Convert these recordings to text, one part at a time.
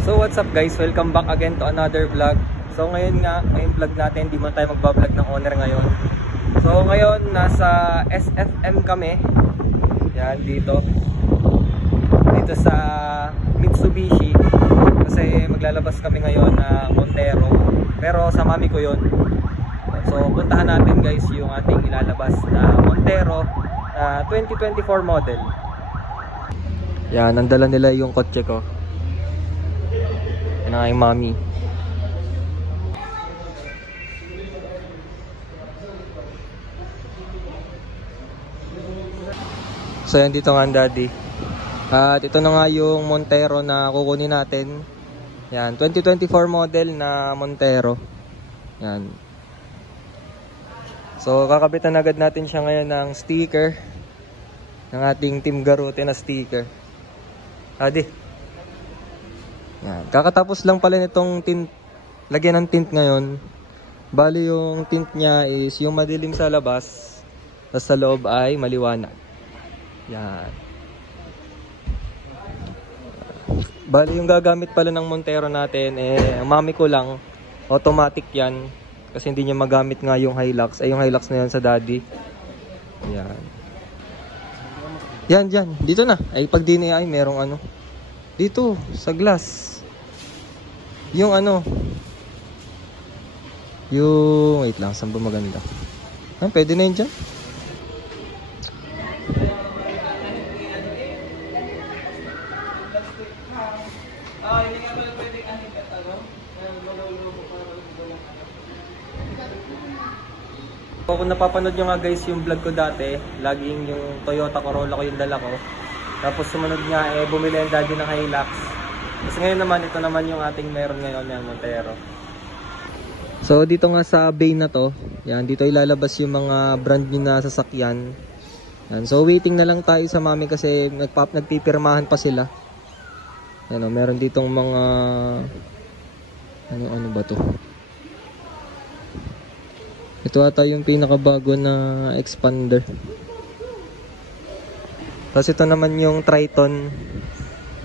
So what's up guys, welcome back again to another vlog. So ngayong vlog natin, hindi man tayo magbablog ng owner ngayon. So ngayon nasa SFM kami. Yan dito sa Mitsubishi. Kasi maglalabas kami ngayon na Montero. Pero sa mami ko yon. So puntahan natin guys yung ating ilalabas na Montero 2024 model. Yan, nandala nila yung kotse ko. Yan ang aking mami. So yan, dito nga ang daddy. At ito na nga yung Montero na kukunin natin. Yan, 2024 model na Montero. Yan. So kakabitan agad natin siya ngayon ng sticker. Ng ating Team Garute na sticker. Adi. Yan. Kakatapos lang pala nitong tint, lagyan ng tint ngayon. Bali yung tint niya is yung madilim sa labas, tapos sa loob ay maliwanag. Yan. Bali yung gagamit pala ng Montero natin, ang mami ko lang, automatic yan. Kasi hindi niya magamit nga yung Hilux. Ay yung Hilux na yan sa daddy. Yan. Yan, dyan. Dito na. Ay pag din ay merong ano. Dito, sa glass. Yung ano. Yung, wait lang, saan ba maganda? Ah, pwede na yun dyan. Kung napapanood nyo nga guys yung vlog ko dati, laging yung Toyota Corolla ko yung dala ko. Tapos sumunod nga bumili ang daddy ng Hilux. Tapos ngayon naman, ito naman yung ating meron ngayon ng Montero. So dito nga sa bay na to, yan, dito ilalabas yung mga brand new na sasakyan. Yan, so waiting na lang tayo sa mami kasi nagpipirmahan pa sila. Yan, meron ditong mga ano ba to? Ito ata yung pinakabago na expander. Tapos ito naman yung Triton,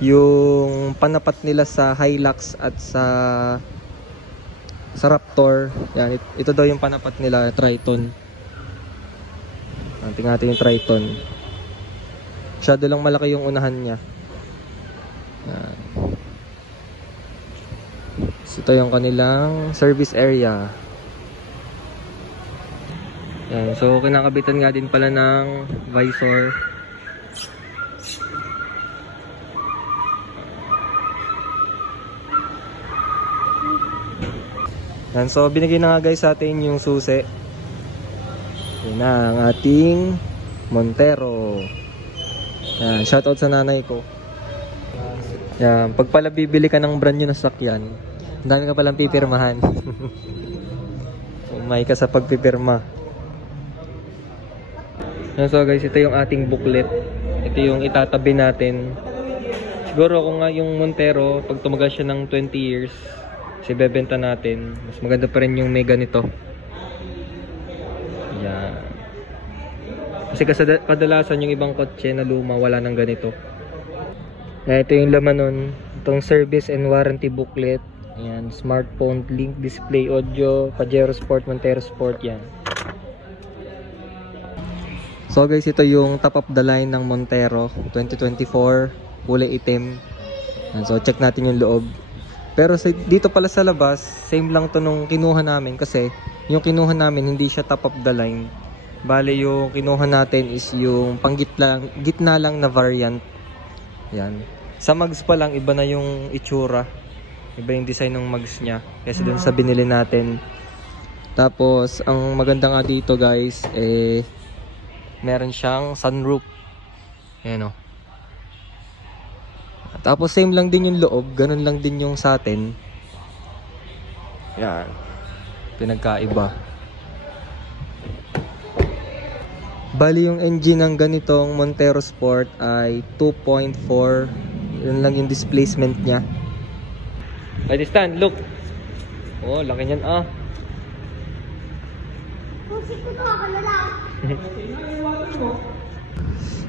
yung panapat nila sa Hilux at sa Raptor. Yan, ito daw yung panapat nila, Triton. Tingnan natin yung Triton. Masyado lang malaki yung unahan niya. Yan. So, ito yung kanilang service area. Yan. So kinakabitan nga din pala ng visor. Yan. So binigay na nga guys sa atin yung susi. Yan na ang ating Montero. Yan. Shoutout sa nanay ko. Yan. Pag pala bibili ka ng brand new na sakyan, ang dami ka palang pipirmahan. Umay ka sa pagpipirma. So guys, ito yung ating booklet. Ito yung itatabi natin. Siguro kung nga yung Montero, pag tumagal siya ng 20 years, kasi bebenta natin, mas maganda pa rin yung may ganito. Yan. Kasi kadalasan yung ibang kotse na luma, wala nang ganito. Ito yung laman nun. Itong service and warranty booklet. Yan, smartphone, link, display, audio, Pajero Sport, Montero Sport, yan. So guys, ito yung top of the line ng Montero 2024, kulay itim. So check natin yung loob. Pero dito pala sa labas, same lang to nung kinuha namin kasi yung kinuha namin hindi siya top of the line. Bale yung kinuha natin is yung gitna lang na variant. Yan. Sa mags pa lang iba na yung itsura. Iba yung design ng mags niya kasi dun sa binili natin. Tapos ang maganda nga dito guys meron siyang sunroof. Ayan o. Tapos same lang din yung loob. Ganun lang din yung sa atin. Yan. Pinagkaiba. Bali yung engine ng ganitong Montero Sport ay 2.4. Yun lang yung displacement niya. Ay, stand, look. Oh, laki niyan ah.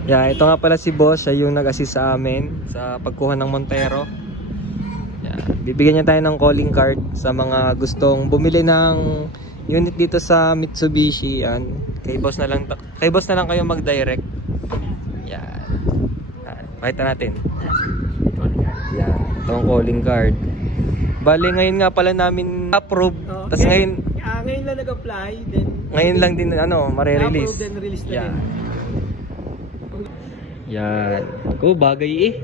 Yeah, ito nga pala si boss, siya yung nag-assist sa amin sa pagkuha ng Montero. Yan. Bibigyan niya tayo ng calling card sa mga gustong bumili ng unit dito sa Mitsubishi. Yan. Kay boss na lang kayo mag-direct. Yan. Pakita natin. Yan. Itong calling card. Bale, ngayon nga pala namin approve. Tapos ngayon lang nag-apply, then ngayon lang din mare-release. approve, then release na Yan. din. Yan. Bagay eh.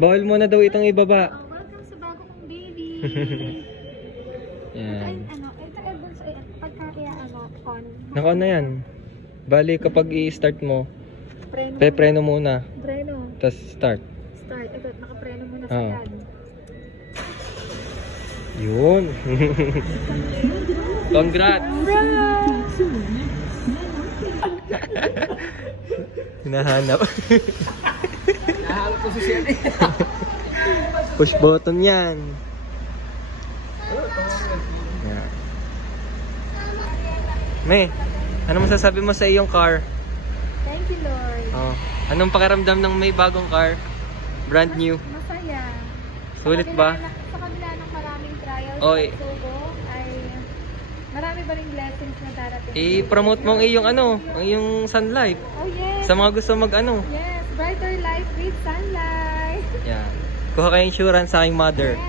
Bawal mo na daw itong ibaba. Welcome sa bago kong baby. Yan. On. Naka na yan. Bali kapag i-start mo, Preno. pe-preno muna. Preno. Tapos start. Start. Ito, nakapreno muna sa Ah. yan. Yun. Congrats. Hinahanap. Nahanap ko si Sian. Push button yan. Yan. May, ano masasabi mo sa iyong car? Thank you, Lord. Oh. Anong pakiramdam ng may bagong car? Brand new. Masaya. Sulit ba? Sa kabila ng maraming trials Oy. sa Sugo, ay marami ba ring blessings na darating? I-promote mo ang iyong ang iyong Sun Life. Oh, yes. Sa mga gusto Yes. Brighter life with sunlight. Yan. Kuha kayo insurance sa aking mother. Yes.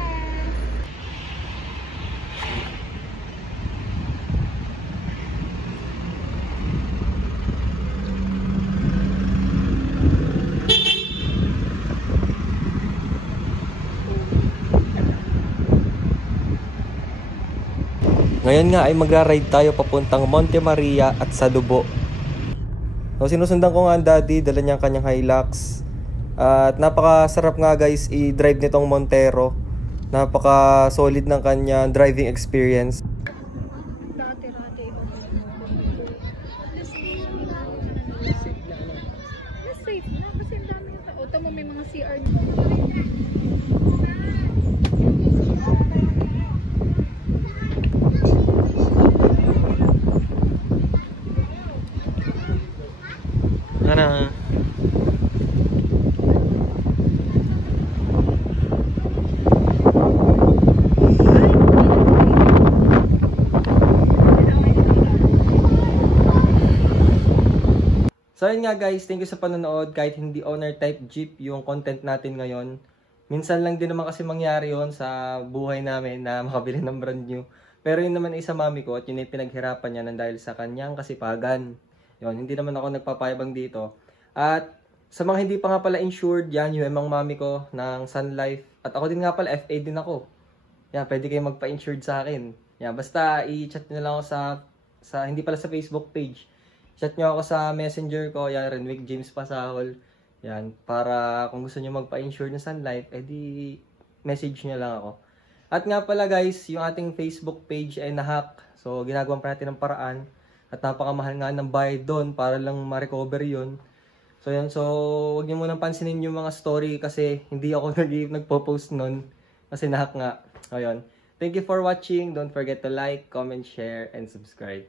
Ngayon nga ay magra-ride tayo papuntang Monte Maria at Salubo. So sinusundan ko nga ang daddy, dala niya ang kanyang Hilux. At napakasarap nga guys i-drive nitong Montero. Napaka solid ng kanyang driving experience. Dati-rati iba mo. Mas safe na kasi ang dami yung tao. Tama may mga CR na. Ano? So yun nga guys, thank you sa panonood. Kahit hindi owner type Jeep yung content natin ngayon, minsan lang din naman kasi mangyari yon sa buhay namin na makabili ng brand new. Pero yun naman ay sa mami ko at yun ay pinaghirapan niya nang dahil sa kanyang kasipagan. Yun, hindi naman ako nagpapayabang dito. At sa mga hindi pa nga pala insured, yan yung emang mami ko ng Sun Life. At ako din nga pala, FA din ako. Yan, pwede kayo magpa-insured sa akin. Yan, basta i-chat nyo lang ako sa hindi pala sa Facebook page. Chat nyo ako sa messenger ko, yan, Renwick James Pasahol. Yan, para kung gusto nyo magpa-insure ng Sun Life, edi message nyo lang ako. At nga pala guys, yung ating Facebook page ay nahack. So, ginagawa pa natin ng paraan. At napakamahal nga ng bayad doon para lang ma-recover yun. So, yan. So, huwag nyo munang pansinin yung mga story kasi hindi ako nagpo-post nun. Kasi nahack nga. Ayun. Thank you for watching. Don't forget to like, comment, share, and subscribe.